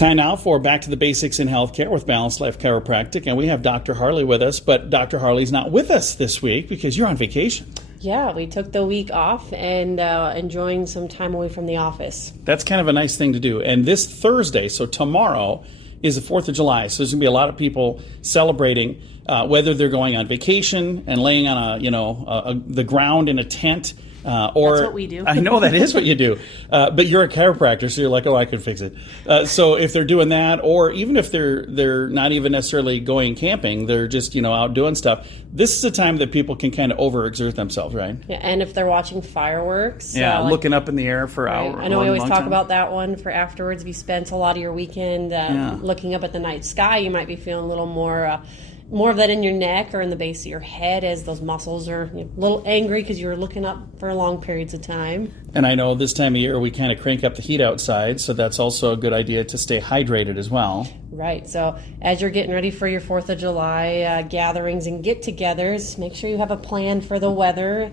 Time now for Back to the Basics in Healthcare with Balanced Life Chiropractic, and we have Dr. Harley with us, but Dr. Harley's not with us this week because you're on vacation. Yeah, we took the week off and enjoying some time away from the office. That's kind of a nice thing to do. And this Thursday, so tomorrow, is the 4th of July, so there's going to be a lot of people celebrating, whether they're going on vacation and laying on the ground in a tent, or that's what we do. I know that is what you do, but you're a chiropractor, so you're like, oh, I could fix it. So if they're doing that, or even if they're not even necessarily going camping, they're just out doing stuff. This is a time that people can kind of overexert themselves, right? Yeah, and if they're watching fireworks, looking up in the air for hours. I know we always talk about that one for afterwards. If you spent a lot of your weekend looking up at the night sky, you might be feeling a little more of that in your neck or in the base of your head as those muscles are a little angry because you're looking up for long periods of time. And I know this time of year we kind of crank up the heat outside, so that's also a good idea to stay hydrated as well. Right. So as you're getting ready for your 4th of July gatherings and get-togethers, make sure you have a plan for the weather.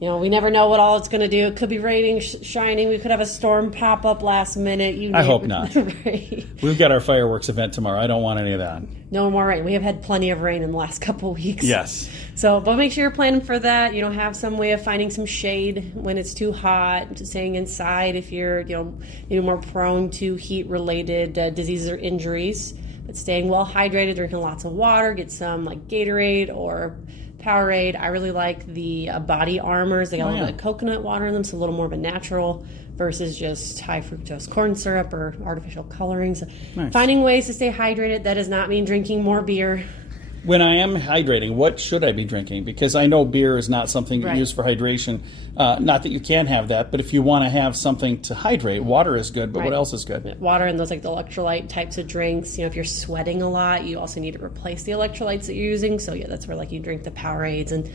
We never know what all it's going to do. It could be raining, shining. We could have a storm pop up last minute. I hope not. Right. We've got our fireworks event tomorrow. I don't want any of that. No more rain. We have had plenty of rain in the last couple of weeks. Yes. So, but make sure you're planning for that. Have some way of finding some shade when it's too hot. Staying inside if you're, maybe more prone to heat-related diseases or injuries. But staying well hydrated, drinking lots of water. Get some like Gatorade or Powerade. I really like the body armors. They got a little bit of coconut water in them, so a little more of a natural versus just high fructose corn syrup or artificial colorings. Nice. Finding ways to stay hydrated. That does not mean drinking more beer. When I am hydrating, what should I be drinking? Because I know beer is not something you use for hydration. Not that you can't have that, but if you want to have something to hydrate, water is good, but what else is good? Water and those like the electrolyte types of drinks. If you're sweating a lot, you also need to replace the electrolytes that you're using. So that's where you drink the Powerades and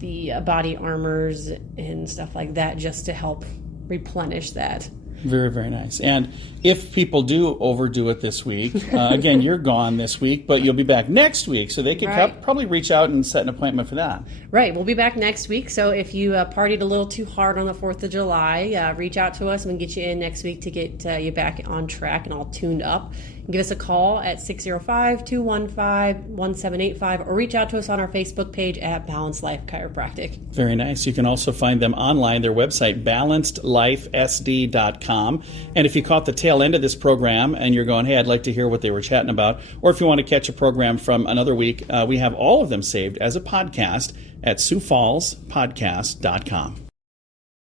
the body armors and stuff like that just to help replenish that. Very, very nice. And if people do overdo it this week, again, you're gone this week, but you'll be back next week, so they can probably reach out and set an appointment for that. Right. We'll be back next week, so if you partied a little too hard on the 4th of July, reach out to us and we'll get you in next week to get you back on track and all tuned up. Give us a call at 605-215-1785 or reach out to us on our Facebook page at Balanced Life Chiropractic. Very nice. You can also find them online, their website, BalancedLifeSD.com. And if you caught the tail end of this program and you're going, hey, I'd like to hear what they were chatting about, or if you want to catch a program from another week, we have all of them saved as a podcast at SiouxFallsPodcast.com.